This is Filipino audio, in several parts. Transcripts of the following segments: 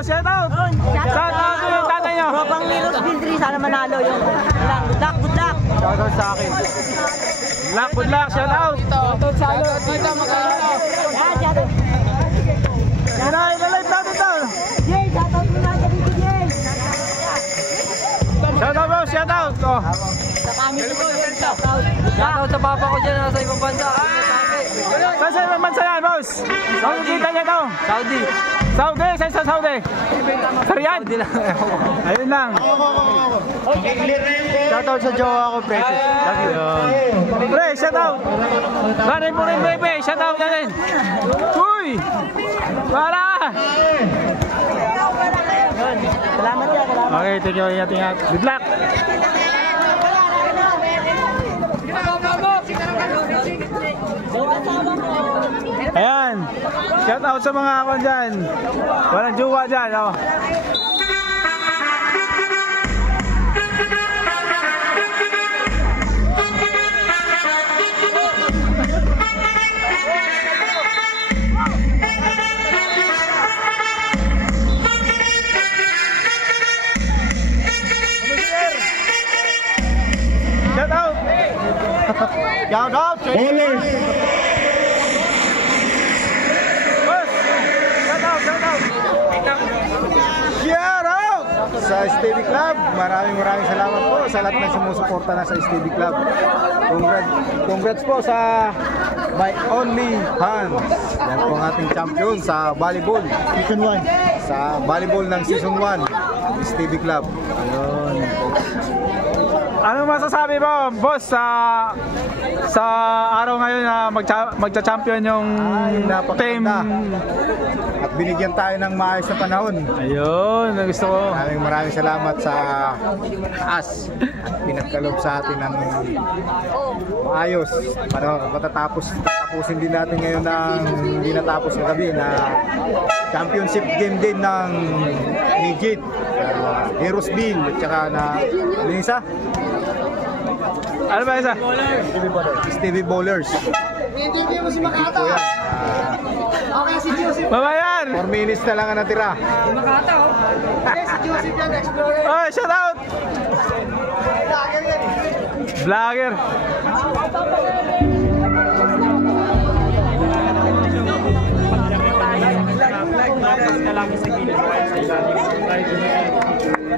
shout out! Shout out to yung tatay nyo! Tropang Liros Bildri, sana manalo yung good luck, good luck! Shout out sa akin. Good luck, shout out! Shout out sa alo! Dito, magkakita! Shout out! Ilalive natin to! Jay, shout out mo na dito, Jay! Shout out bro, shout out! Sa kami dito, shout out! Shout out sa papa ko dyan nasa ibang bansa. Saan sa ibang bansa yan, boss? Saan kita niya to? Saudi. Saudi? Saan sa Saudi? Sa Riyadh? Saudi lang. Ayun lang. Shout out sa jowa ko, pre. Love you. Pre, shout out! Kanin po rin, bebe! Shout out natin! Uy! Para! Salamat yan, salamat! Okay, thank you. Ingat. Good luck! Ayan! Shout out sa mga akon dyan! Walang jowa dyan, oh! Shout out! Shout out! Bowlers! Shout out! Sa STB Club, maraming salamat po sa lahat ng sumusuporta na sa STB Club. Congrats po sa My Only Hands. Yan po ang ating champion sa volleyball. Season 1. Sa volleyball ng Season 1, STB Club. Ayun. Anong masasabi mo, boss, sa araw ngayon na magcha-champion yung team? At binigyan tayo ng maayos na panahon. Ayun, gusto ko. Maraming salamat sa as at pinagkaloob sa atin ng maayos. Tapusin din natin ngayon ng hindi natapos na gabi na championship game din ng Midget, Heroesville at saka na isa? Ano ba isa? STB Bowlers. Hindi mo si Makata! Okay, si Joseph! Babayan! 4 minutes na lang ang natira. Si Makata, oh! Hindi, si Joseph yan, Explorer! Oh, shout out! Vlogger yan eh! Vlogger!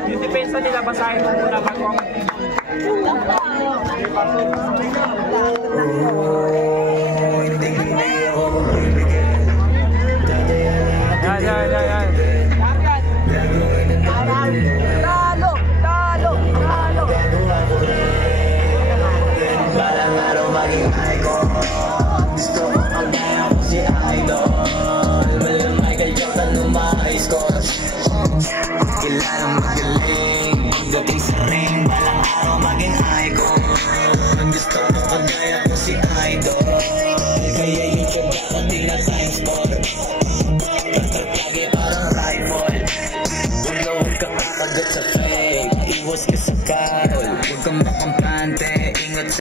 Yung depensa nila, basahin mo muna bago ang... Yan. Talo! Balang araw maging icon. Gusto ko ang down si Idol. Wala Michael Jordan lumahis ko. Kilalang magaling. Pagdating sa ring.